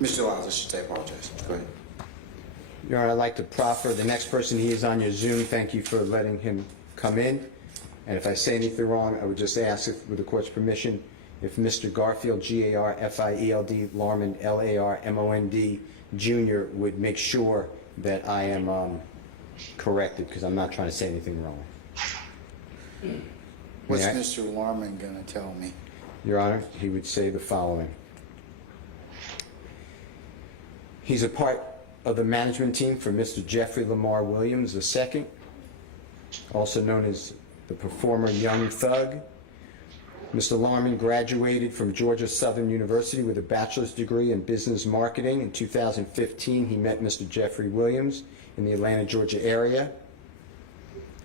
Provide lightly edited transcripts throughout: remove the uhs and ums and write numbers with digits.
Mr. Lyles, I should say, apologize. Go ahead. Your Honor, I'd like to proffer the next person. He is on your Zoom. Thank you for letting him come in. And if I say anything wrong, I would just ask, if, with the court's permission, if Mr. Garfield, G-A-R-F-I-E-L-D, Larmond, L-A-R-M-O-N-D, Jr. would make sure that I am corrected, because I'm not trying to say anything wrong. What's Mr. Larmond going to tell me? Your Honor, he would say the following. He's a part of the management team for Mr. Jeffrey Lamar Williams II, also known as the performer Young Thug. Mr. Larmond graduated from Georgia Southern University with a bachelor's degree in business marketing. In 2015, he met Mr. Jeffrey Williams in the Atlanta, Georgia area.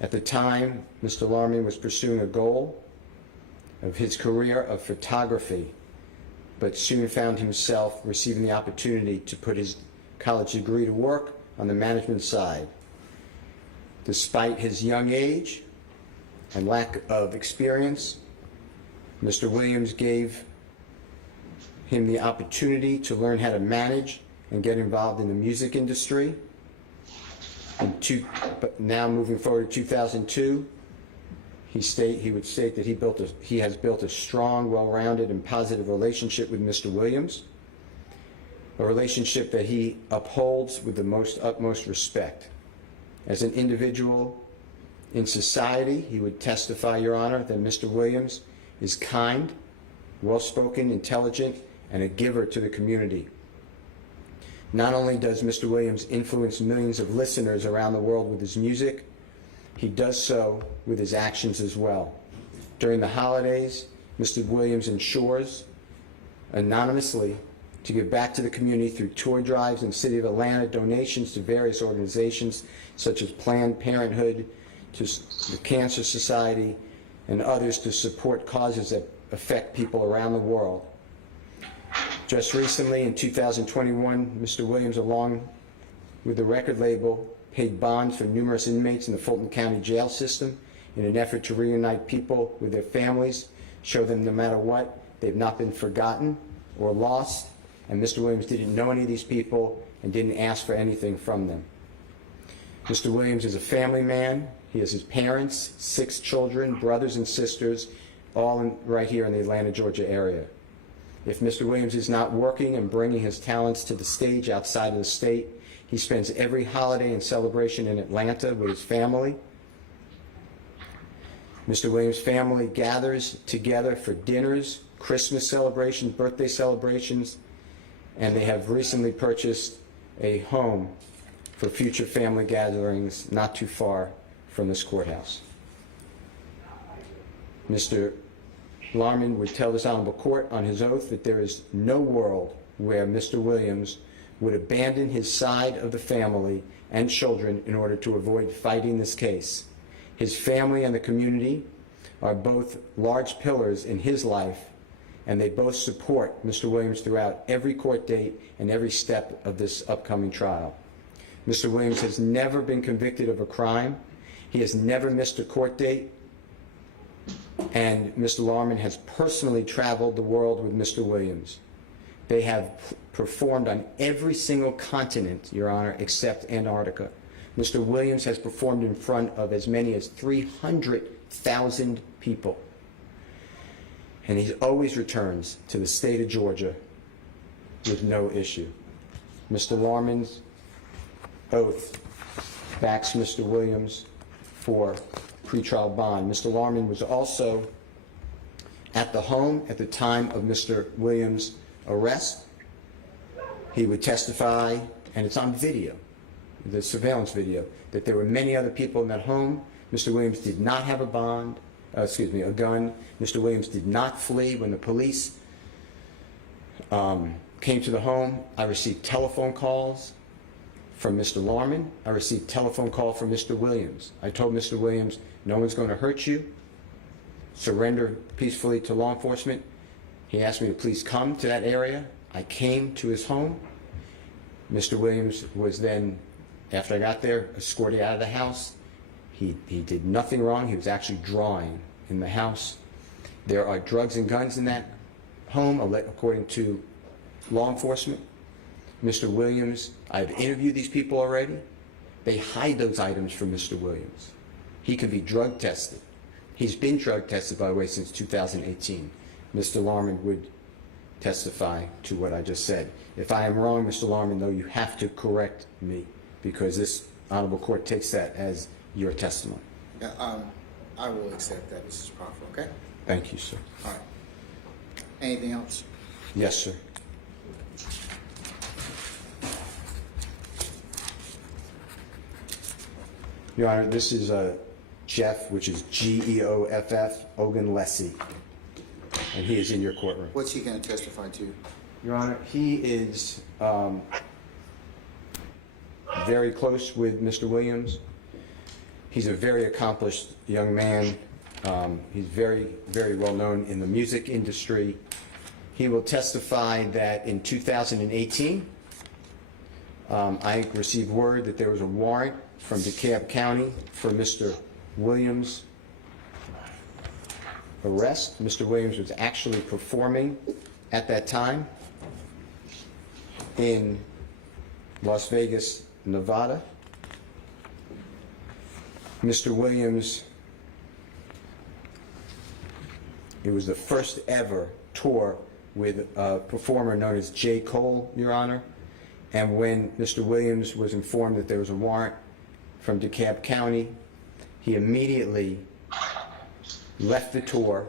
At the time, Mr. Larmond was pursuing a goal of his career of photography, but soon found himself receiving the opportunity to put his college degree to work on the management side. Despite his young age and lack of experience, Mr. Williams gave him the opportunity to learn how to manage and get involved in the music industry. But now moving forward to 2002, he would state that he has built a strong, well-rounded, and positive relationship with Mr. Williams, a relationship that he upholds with the utmost respect. As an individual in society, he would testify, Your Honor, that Mr. Williams is kind, well-spoken, intelligent, and a giver to the community. Not only does Mr. Williams influence millions of listeners around the world with his music, he does so with his actions as well. During the holidays, Mr. Williams ensures anonymously to give back to the community through tour drives in the city of Atlanta, donations to various organizations such as Planned Parenthood, to the Cancer Society, and others to support causes that affect people around the world. Just recently, in 2021, Mr. Williams, along with the record label, paid bonds for numerous inmates in the Fulton County jail system in an effort to reunite people with their families, show them no matter what, they've not been forgotten or lost, and Mr. Williams didn't know any of these people and didn't ask for anything from them. Mr. Williams is a family man. He has his parents, 6 children, brothers and sisters, all right here in the Atlanta, Georgia area. If Mr. Williams is not working and bringing his talents to the stage outside of the state, he spends every holiday and celebration in Atlanta with his family. Mr. Williams' family gathers together for dinners, Christmas celebrations, birthday celebrations, and they have recently purchased a home for future family gatherings not too far from this courthouse. Mr. Larmond would tell this honorable court on his oath that there is no world where Mr. Williams would abandon his side of the family and children in order to avoid fighting this case. His family and the community are both large pillars in his life, and they both support Mr. Williams throughout every court date and every step of this upcoming trial. Mr. Williams has never been convicted of a crime. He has never missed a court date. And Mr. Larmond has personally traveled the world with Mr. Williams. They have performed on every single continent, Your Honor, except Antarctica. Mr. Williams has performed in front of as many as 300,000 people. And he always returns to the state of Georgia with no issue. Mr. Larmond's oath backs Mr. Williams for pretrial bond. Mr. Larmond was also at the home at the time of Mr. Williams' arrest. He would testify, and it's on video, the surveillance video, that there were many other people in that home. Mr. Williams did not have a gun. Mr. Williams did not flee when the police came to the home. I received telephone calls from Mr. Larmond. I received a telephone call from Mr. Williams. I told Mr. Williams, no one's going to hurt you. Surrender peacefully to law enforcement. He asked me to please come to that area. I came to his home. Mr. Williams was then, after I got there, escorted out of the house. He did nothing wrong. He was actually drawing in the house. There are drugs and guns in that home, according to law enforcement. Mr. Williams, I've interviewed these people already. They hide those items from Mr. Williams. He can be drug tested. He's been drug tested, by the way, since 2018. Mr. Larman would testify to what I just said. If I am wrong, Mr. Larman, though, you have to correct me, because this honorable court takes that as your testimony. Yeah, I will accept that, Mrs. Crawford, okay? Thank you, sir. All right. Anything else? Yes, sir. Your Honor, this is Jeff, which is Geoff, Ogunlesi, and he is in your courtroom. What's he going to testify to? Your Honor, he is very close with Mr. Williams. He's a very accomplished young man. He's very, very well known in the music industry. He will testify that in 2018, I received word that there was a warrant from DeKalb County for Mr. Williams' arrest. Mr. Williams was actually performing at that time in Las Vegas, Nevada. Mr. Williams, it was the first ever tour with a performer known as J. Cole, Your Honor. And when Mr. Williams was informed that there was a warrant from DeKalb County, he immediately left the tour,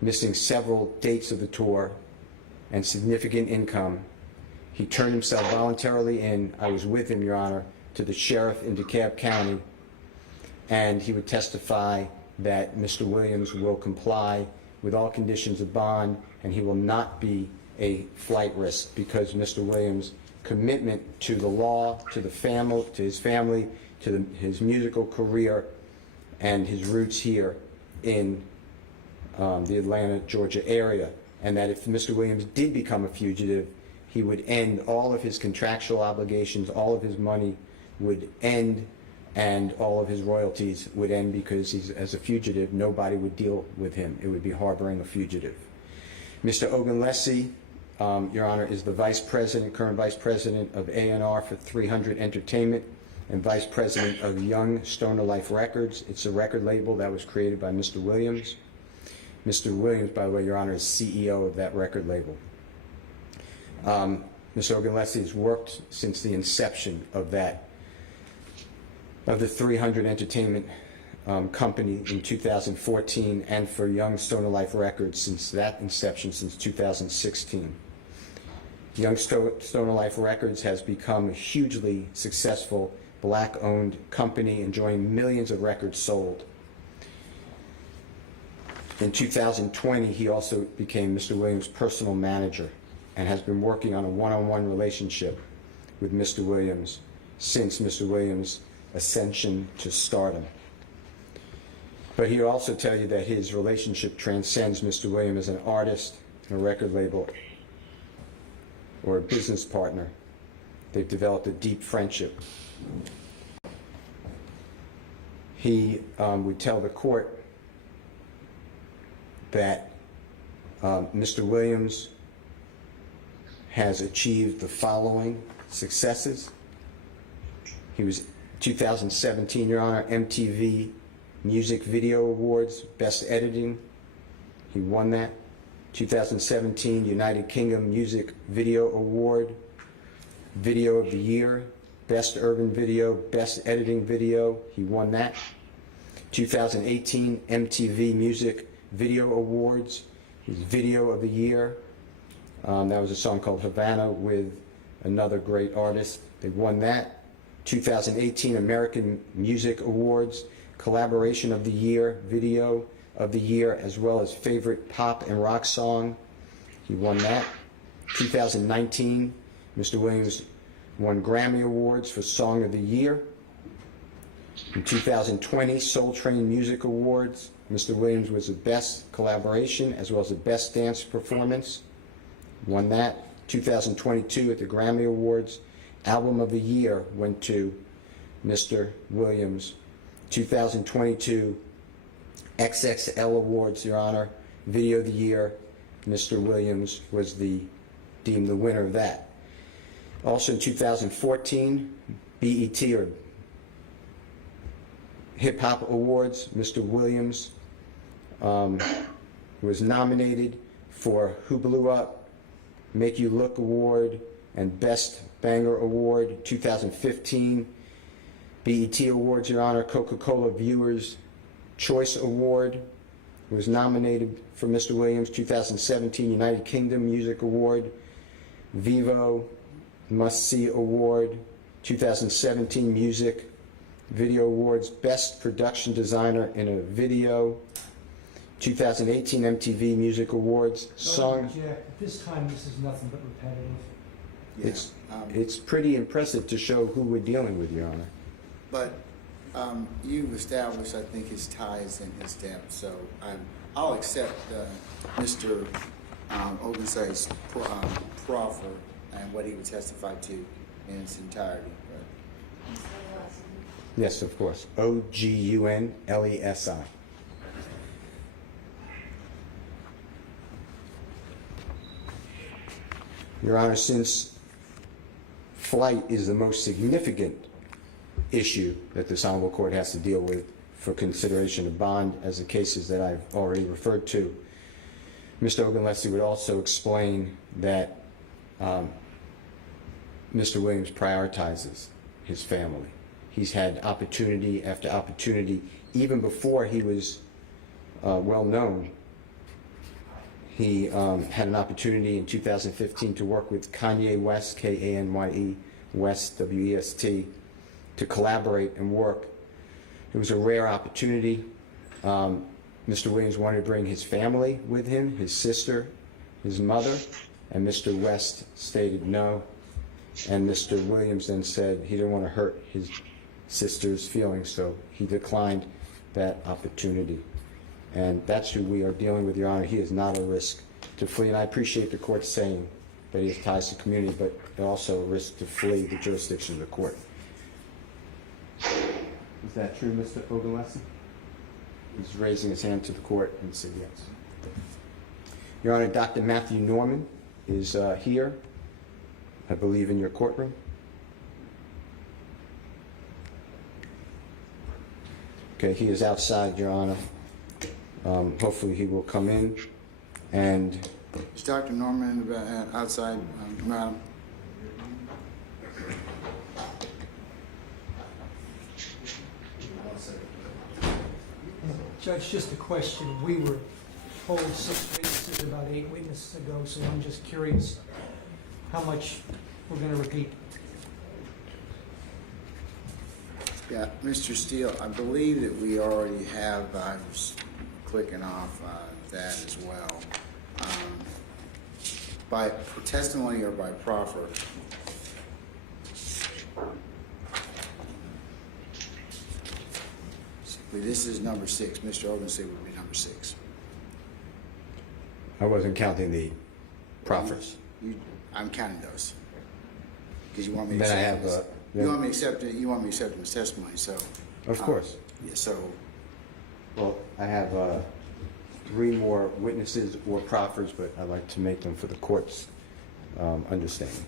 missing several dates of the tour and significant income. He turned himself voluntarily in, I was with him, Your Honor, to the sheriff in DeKalb County, and he would testify that Mr. Williams will comply with all conditions of bond, and he will not be a flight risk, because Mr. Williams' commitment to the law, to the family, to his family, to his musical career, and his roots here in the Atlanta, Georgia area, and that if Mr. Williams did become a fugitive, he would end all of his contractual obligations, all of his money would end, and all of his royalties would end, because he's, as a fugitive, nobody would deal with him. It would be harboring a fugitive. Mr. Ogunlesi, Your Honor, is the vice president, current vice president of A&R for 300 Entertainment and vice president of Young Stoner Life Records. It's a record label that was created by Mr. Williams. Mr. Williams, by the way, Your Honor, is CEO of that record label. Mr. Ogunlesi has worked since the inception of the 300 Entertainment company in 2014, and for Young Stoner Life Records since that inception, since 2016. Young Stoner Life Records has become a hugely successful black-owned company, enjoying millions of records sold. In 2020, he also became Mr. Williams' personal manager and has been working on a one-on-one relationship with Mr. Williams since Mr. Williams' ascension to stardom. But he'll also tell you that his relationship transcends Mr. Williams as an artist and a record label or a business partner. They've developed a deep friendship. He would tell the court that Mr. Williams has achieved the following successes. He was 2017, Your Honor, MTV Music Video Awards, Best Editing. He won that. 2017 United Kingdom Music Video Award, Video of the Year, Best Urban Video, Best Editing Video. He won that. 2018 MTV Music Video Awards, his Video of the Year. That was a song called Havana with another great artist. They won that. 2018 American Music Awards, Collaboration of the Year, Video of the Year, as well as Favorite Pop and Rock Song. He won that. 2019, Mr. Williams won Grammy Awards for Song of the Year. In 2020, Soul Train Music Awards, Mr. Williams was the Best Collaboration as well as the Best Dance Performance. Won that. 2022 at the Grammy Awards, Album of the Year went to Mr. Williams. 2022 XXL Awards, Your Honor, Video of the Year, Mr. Williams was deemed the winner of that. Also in 2014, BET or Hip Hop Awards, Mr. Williams was nominated for Who Blew Up, Make You Look Award, and Best Banger Award. 2015 BET Awards, Your Honor, Coca-Cola Viewers Choice Award was nominated for Mr. Williams. 2017 United Kingdom Music Award, Vivo Must See Award. 2017 Music Video Awards, Best Production Designer in a Video. 2018 MTV Music Awards, Song. Jack, at this time, this is nothing but repetitive. It's pretty impressive to show who we're dealing with, Your Honor. But you've established, I think, his ties and his depth, so I'll accept Mr. Ogensay's proffer and what he would testify to in its entirety. Yes, of course. Ogunlesi. Your Honor, since flight is the most significant issue that this Honorable Court has to deal with for consideration of bond, as the cases that I've already referred to, Mr. Ogunglesie would also explain that Mr. Williams prioritizes his family. He's had opportunity after opportunity, even before he was well known. He had an opportunity in 2015 to work with Kanye West, K-A-N-Y-E, West, W-E-S-T, to collaborate and work. It was a rare opportunity. Mr. Williams wanted to bring his family with him, his sister, his mother, and Mr. West stated no. And Mr. Williams then said he didn't want to hurt his sister's feelings, so he declined that opportunity. And that's who we are dealing with, Your Honor. He is not a risk to flee. And I appreciate the court saying that he has ties to the community, but also a risk to flee the jurisdiction of the court. Is that true, Mr. Ogunglesie? He's raising his hand to the court and said yes. Your Honor, Dr. Matthew Norman is here, I believe, in your courtroom. Okay, he is outside, Your Honor. Hopefully he will come in. And Is Dr. Norman outside, Madam? Judge, just a question. We were told 6 witnesses, about 8 witnesses ago, so I'm just curious how much we're going to repeat. Yeah, Mr. Steele, I believe that we already have, I was clicking off that as well. By testimony or by proffer? This is number 6. Mr. Ogensay would be number 6. I wasn't counting the proffers. I'm counting those. Because you want me to Then I accept have this. You want me to accept it. You want me to accept his testimony. So. Of course. Yeah. So. Well, I have 3 more witnesses or proffers, but I'd like to make them for the court's understanding.